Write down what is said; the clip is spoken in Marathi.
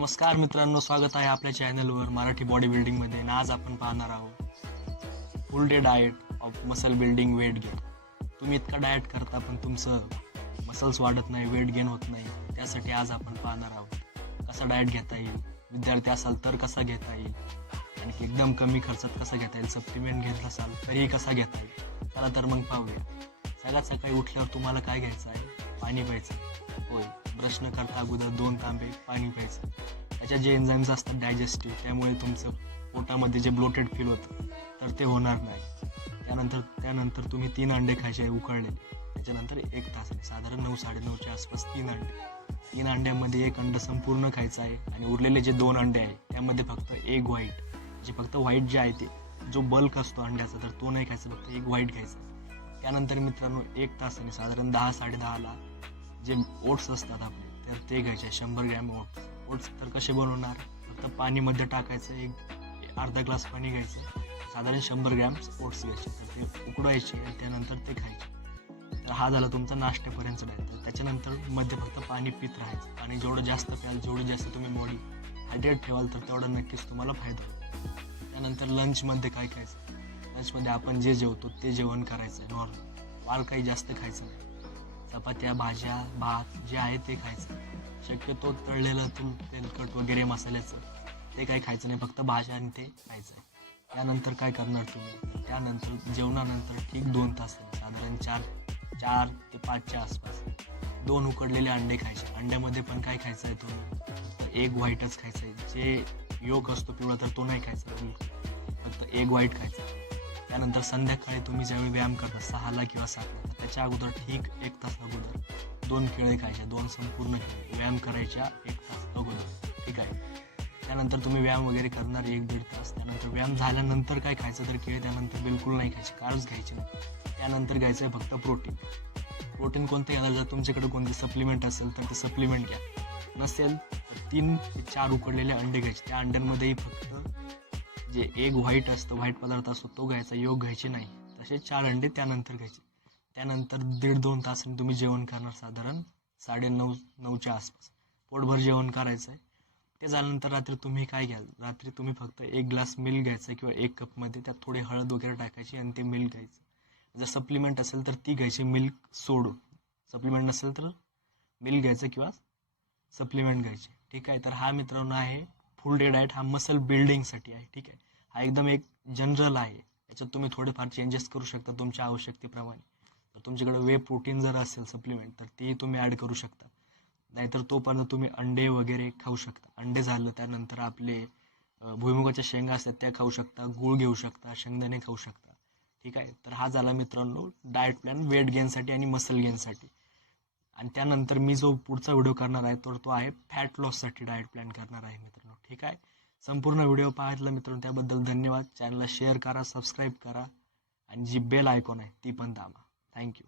नमस्कार मित्रांनो, स्वागत आहे आपल्या चॅनलवर मराठी बॉडी बिल्डिंगमध्ये. आणि आज आपण पाहणार आहोत full day diet of muscle building weight gain. तुम्ही इतका डाएट करता पण तुमचं मसल्स वाढत नाही, वेट गेन होत नाही. त्यासाठी आज आपण पाहणार आहोत कसा डाएट घेता येईल, विद्यार्थी असाल तर कसा घेता येईल आणि एकदम कमी खर्चात कसा घेता येईल, सप्लिमेंट घेत असाल तरीही कसा घेता येईल. चला तर मग पाहूया. सगळ्यात सकाळी उठल्यावर तुम्हाला काय घ्यायचं आहे? पाणी प्यायचं. होय, ब्रश न करता अगोदर 2 तांबे पाणी प्यायचं. त्याच्यात जे एन्झाईम्स असतात डायजेस्टिव्ह, त्यामुळे तुमचं पोटामध्ये जे ब्लोटेड फील होतं तर ते होणार नाही. त्यानंतर तुम्ही 3 अंडे खायचे उकळलेले. त्याच्यानंतर 1 तासाने साधारण 9-9:30च्या आसपास 3 अंडे. 3 अंड्यामध्ये 1 अंड संपूर्ण खायचं आहे आणि उरलेले जे 2 अंडे आहे त्यामध्ये फक्त एग व्हाईट, जे फक्त व्हाईट जे आहे ते जो बल्क असतो अंड्याचा तर तो नाही खायचा, फक्त एग व्हाईट खायचा. त्यानंतर मित्रांनो 1 तासाने साधारण 10-10:30ला जे ओट्स असतात आपले तर ते घ्यायचे 100 ग्रॅम ओट्स. तर कसे बनवणार? फक्त पाणीमध्ये टाकायचं, एक अर्धा ग्लास पाणी घ्यायचं, साधारण 100 ग्रॅम ओट्स घ्यायचे, तर ते उकळायचे आणि त्यानंतर ते खायचे. तर हा झाला तुमचा नाश्त्यापर्यंत डाएट. तर त्याच्यानंतर मध्ये फक्त पाणी पित राहायचं. पाणी जेवढं जास्त प्याल, जेवढं जास्त तुम्ही बॉडी हायड्रेट ठेवाल तर तेवढा नक्कीच तुम्हाला फायदा होईल. त्यानंतर लंचमध्ये काय खायचं? लंचमध्ये आपण जे जेवतो ते जेवण करायचं आहे नॉर्मल, फार काही जास्त खायचं नाही. चपात्या, भाज्या, भात जे आहे ते खायचं. शक्यतो तळलेलं तेलकट वगैरे मसाल्याचं ते काही खायचं नाही, फक्त भाज्या आणि ते खायचं आहे. त्यानंतर काय करणार तुम्ही? त्यानंतर जेवणानंतर ठीक 2 तास साधारण 4 ते 5च्या आसपास 2 उकडलेले अंडे खायचे. अंड्यामध्ये पण काय खायचं आहे तुम्ही? एग व्हाईटच खायचं आहे. जे योक असतो पिवळा तर तो नाही खायचा, फक्त एग व्हाईट खायचा. त्यानंतर संध्याकाळी तुम्ही ज्यावेळी व्यायाम करता 6ला किंवा 7ला, तर त्याच्या अगोदर ठीक 1 तास अगोदर 2 केळे खायचे, 2 संपूर्ण केळे व्यायाम करायच्या 1 तास अगोदर. ठीक आहे. त्यानंतर तुम्ही व्यायाम वगैरे करणार 1-1.5 तास. त्यानंतर व्यायाम झाल्यानंतर काय खायचं? तर केळे त्यानंतर बिलकुल नाही खायचे, कार्ब्स घ्यायचे नाही. त्यानंतर घ्यायचं आहे फक्त प्रोटीन कोणतं घ्यायला? जर तुमच्याकडे कोणते सप्लिमेंट असेल तर ते सप्लिमेंट घ्या, नसेल तर 3 ते 4 उकडलेले अंडे घ्यायचे. त्या अंड्यांमध्येही फक्त जे एग व्हाईट असतं, व्हाईट पदार्थ असतो तो घ्यायचा, योग घ्यायचे नाही. तसे 4 अंडे त्यानंतर घ्यायचे. त्यानंतर 1.5-2 तासांनी तुम्ही जेवण करणार साधारण 9:30-9च्या आसपास. पोटभर जेवण करायचं आहे. ते झाल्यानंतर रात्री तुम्ही काय घ्याल? रात्री तुम्ही फक्त 1 ग्लास मिल्क घ्यायचा किंवा 1 कपमध्ये, त्यात थोडी हळद वगैरे टाकायची आणि ते मिल्क घ्यायचं. जर सप्लिमेंट असेल तर ती घ्यायची मिल्क सोडून, सप्लिमेंट नसेल तर मिल्क घ्यायचं किंवा सप्लिमेंट घ्यायचे. ठीक आहे. तर हा मित्रांनो आहे फुल डे डाएट. हा मसल बिल्डिंगसाठी आहे. ठीक आहे. हा एकदम एक जनरल आहे. याच्यात तुम्ही थोडेफार चेंजेस करू शकता तुमच्या आवश्यकतेप्रमाणे. तर तुमच्याकडे वे प्रोटीन जर असेल सप्लिमेंट तर तेही तुम्ही ॲड करू शकता. नाहीतर तोपर्यंत तुम्ही अंडे वगैरे खाऊ शकता. अंडे झालं त्यानंतर आपले भुईमुगाच्या शेंगा असतात त्या खाऊ शकता, गूळ घेऊ शकता, शेंगदाणे खाऊ शकता. ठीक आहे. तर हा झाला मित्रांनो डाएट प्लॅन वेट गेनसाठी आणि मसल गेनसाठी. आणि त्यानंतर मी जो पुढचा व्हिडिओ करणार आहे तर तो आहे फॅट लॉससाठी डाएट प्लॅन करणार आहे मित्रांनो. ठीक आहे. संपूर्ण व्हिडिओ पाहिला मित्रांनो त्याबद्दल धन्यवाद. चॅनलला शेअर करा, सबस्क्राईब करा आणि जी बेल आयकॉन आहे ती पण दाबा. थँक्यू.